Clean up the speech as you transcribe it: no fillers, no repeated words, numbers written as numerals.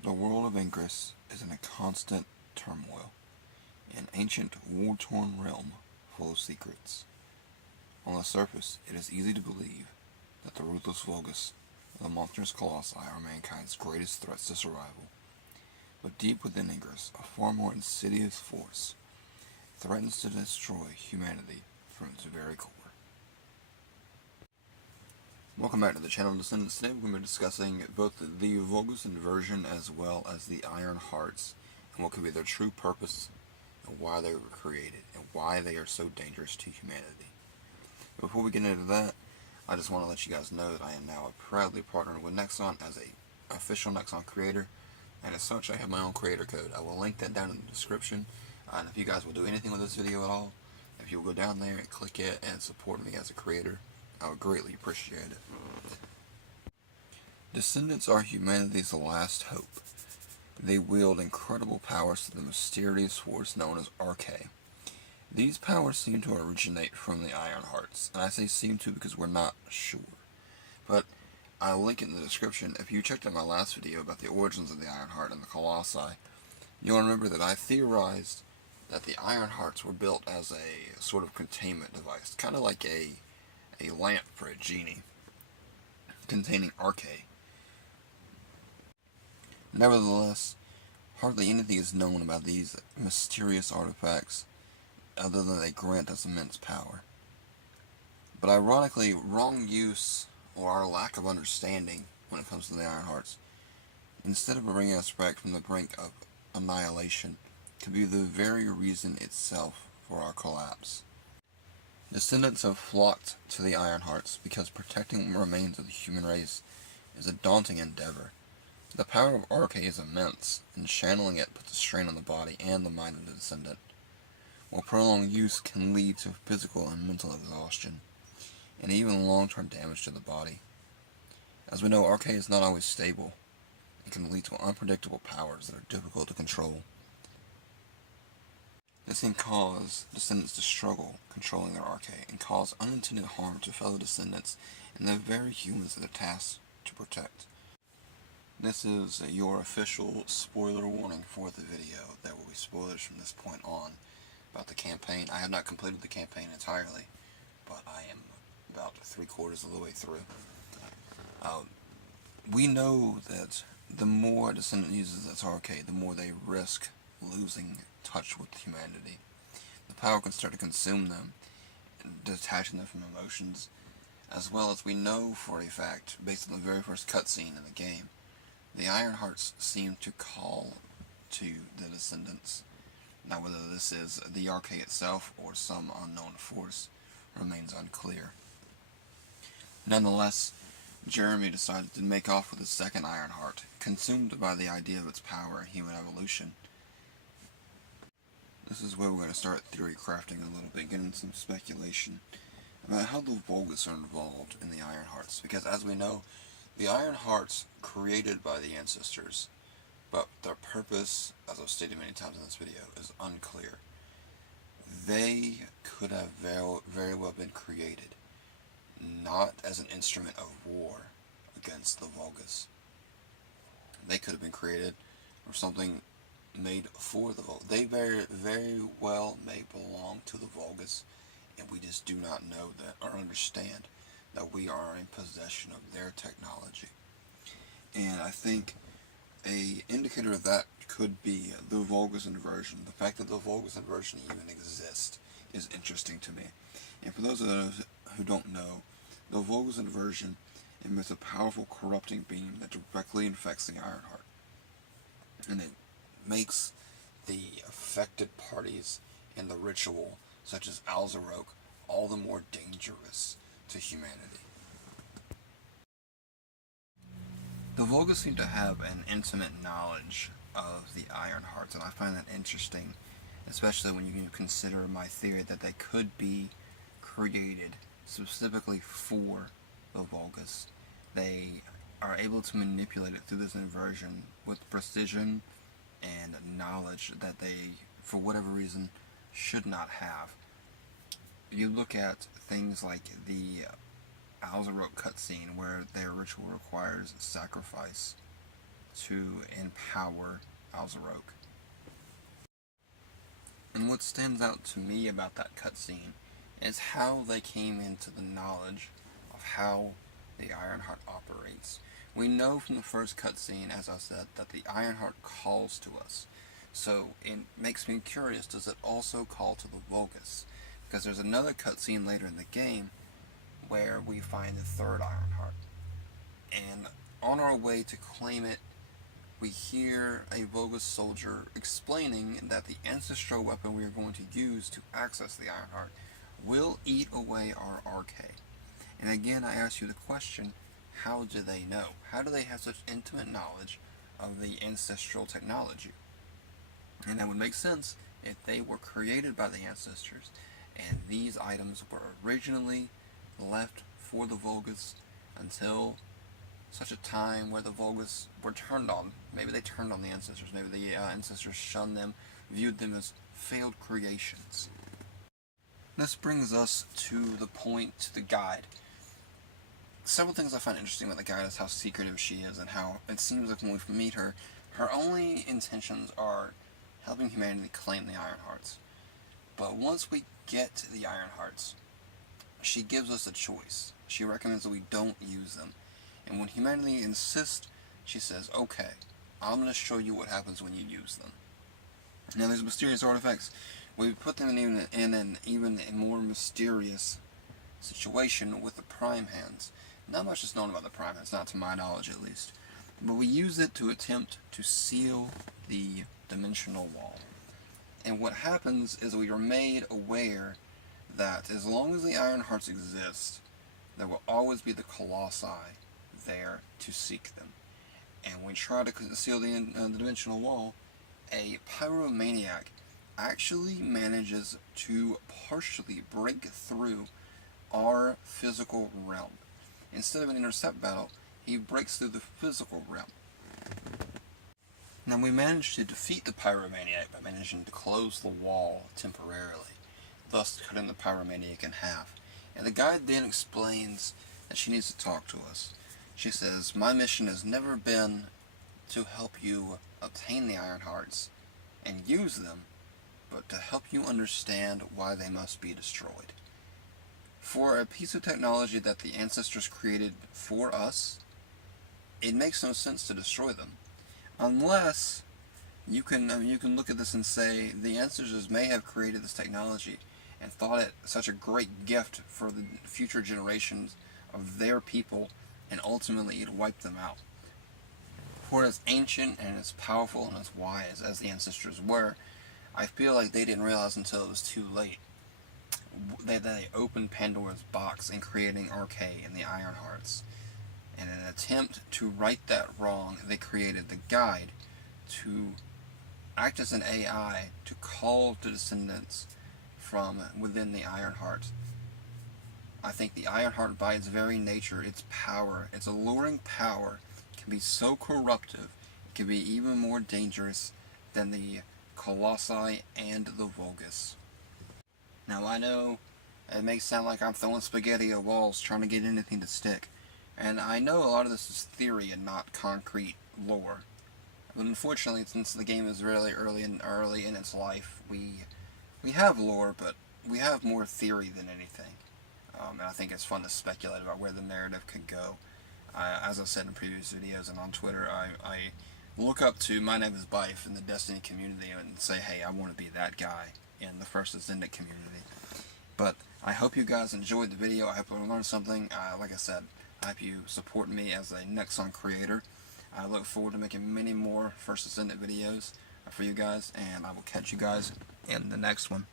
The world of Ingress is in a constant turmoil, an ancient, war-torn realm full of secrets. On the surface, it is easy to believe that the ruthless Vulgus and the monstrous Colossi are mankind's greatest threats to survival. But deep within Ingress, a far more insidious force threatens to destroy humanity from its very core. Welcome back to the channel, Descendants. Today we're going to be discussing both the Vulgus inversion as well as the Iron Hearts, and what could be their true purpose, and why they were created, and why they are so dangerous to humanity. Before we get into that, I just want to let you guys know that I am now proudly partnered with Nexon as an official Nexon creator, and as such I have my own creator code. I will link that down in the description, and if you guys will do anything with this video at all, if you'll go down there and click it and support me as a creator, I would greatly appreciate it. Descendants are humanity's last hope. They wield incredible powers through the mysterious force known as Arche. These powers seem to originate from the Iron Hearts, and I say seem to because we're not sure. But I'll link it in the description. If you checked out my last video about the origins of the Iron Heart and the Colossi, you'll remember that I theorized that the Iron Hearts were built as a sort of containment device, kind of like a lamp for a genie, containing Arche. Nevertheless, hardly anything is known about these mysterious artifacts, other than they grant us immense power. But ironically, wrong use, or our lack of understanding when it comes to the Iron Hearts, instead of bringing us back from the brink of annihilation, could be the very reason itself for our collapse. Descendants have flocked to the Iron Hearts because protecting the remains of the human race is a daunting endeavor. The power of Arche is immense, and channeling it puts a strain on the body and the mind of the descendant, while prolonged use can lead to physical and mental exhaustion, and even long-term damage to the body. As we know, Arche is not always stable, and can lead to unpredictable powers that are difficult to control. This can cause descendants to struggle controlling their Arche, and cause unintended harm to fellow descendants and the very humans that they're tasked to protect. This is your official spoiler warning for the video. There will be spoilers from this point on about the campaign. I have not completed the campaign entirely, but I am about 3/4 of the way through. We know that the more a descendant uses its Arche, the more they risk losing touch with humanity. The power can start to consume them, detaching them from emotions, as well as we know for a fact, based on the very first cutscene in the game, the Iron Hearts seem to call to the descendants. Now whether this is the Arche itself or some unknown force remains unclear. Nonetheless, Jeremy decided to make off with his second Iron Heart, consumed by the idea of its power and human evolution. This is where we're going to start theory crafting a little bit, getting some speculation about how the Vulgus are involved in the Iron Hearts, because as we know, the Iron Hearts created by the ancestors, but their purpose, as I've stated many times in this video, is unclear. They could have very well been created not as an instrument of war against the Vulgus. They could have been created for something made for the Vulgus. They very well may belong to the Vulgus, and we just do not know that or understand that we are in possession of their technology. And I think a indicator of that could be the Vulgus inversion. The fact that the Vulgus inversion even exists is interesting to me. And for those of us who don't know, the Vulgus inversion emits a powerful corrupting beam that directly infects the Iron Heart. And it makes the affected parties in the ritual, such as Alzarok, all the more dangerous to humanity. The Vulgus seem to have an intimate knowledge of the Iron Hearts, and I find that interesting, especially when you consider my theory that they could be created specifically for the Vulgus. They are able to manipulate it through this inversion with precision and knowledge that they, for whatever reason, should not have. You look at things like the Alzarok cutscene, where their ritual requires sacrifice to empower Alzarok. And what stands out to me about that cutscene is how they came into the knowledge of how the Ironheart operates. We know from the first cutscene, as I said, that the Ironheart calls to us. So it makes me curious, does it also call to the Vulgus? Because there's another cutscene later in the game where we find the third Ironheart. And on our way to claim it, we hear a Vulgus soldier explaining that the ancestral weapon we are going to use to access the Ironheart will eat away our RK. And again, I ask you the question, how do they know? How do they have such intimate knowledge of the ancestral technology? And that would make sense if they were created by the ancestors, and these items were originally left for the Vulgus until such a time where the Vulgus were turned on. Maybe they turned on the ancestors. Maybe the ancestors shunned them, viewed them as failed creations. This brings us to the point, to the guide. Several things I find interesting about the guide is how secretive she is, and how it seems like when we meet her, her only intentions are helping humanity claim the Ironhearts. But once we get to the Ironhearts, she gives us a choice. She recommends that we don't use them. And when humanity insists, she says, okay, I'm going to show you what happens when you use them. Now, these mysterious artifacts, we put them in an even more mysterious situation with the Prime Hands. Not much is known about the Prime Hands, not to my knowledge at least. But we use it to attempt to seal the dimensional wall. And what happens is we are made aware that as long as the Ironhearts exist, there will always be the Colossi there to seek them. And when we try to seal the dimensional wall, a pyromaniac actually manages to partially break through our physical realm. Instead of an intercept battle, he breaks through the physical realm. Now we managed to defeat the pyromaniac by managing to close the wall temporarily, thus cutting the pyromaniac in half. And the guide then explains that she needs to talk to us. She says, my mission has never been to help you obtain the Ironhearts and use them, but to help you understand why they must be destroyed. For a piece of technology that the ancestors created for us, it makes no sense to destroy them. Unless you can look at this and say the ancestors may have created this technology and thought it such a great gift for the future generations of their people, and ultimately it wiped them out. For as ancient and as powerful and as wise as the ancestors were, I feel like they didn't realize until it was too late. They opened Pandora's box in creating RK and the Ironhearts. In an attempt to right that wrong, they created the guide to act as an AI to call the descendants from within the Ironheart. I think the Ironheart, by its very nature, its power, its alluring power, can be so corruptive, it can be even more dangerous than the Colossi and the Vulgus. Now I know it may sound like I'm throwing spaghetti at walls trying to get anything to stick, and I know a lot of this is theory and not concrete lore. But unfortunately, since the game is really early in its life, we have lore, but we have more theory than anything. And I think it's fun to speculate about where the narrative could go. As I've said in previous videos and on Twitter, I look up to My Name is Bife in the Destiny community and say, hey, I want to be that guy in the First Descendant community. But I hope you guys enjoyed the video. I hope you learned something. Like I said, I hope you support me as a Nexon creator. I look forward to making many more First Descendant videos for you guys, and I will catch you guys in the next one.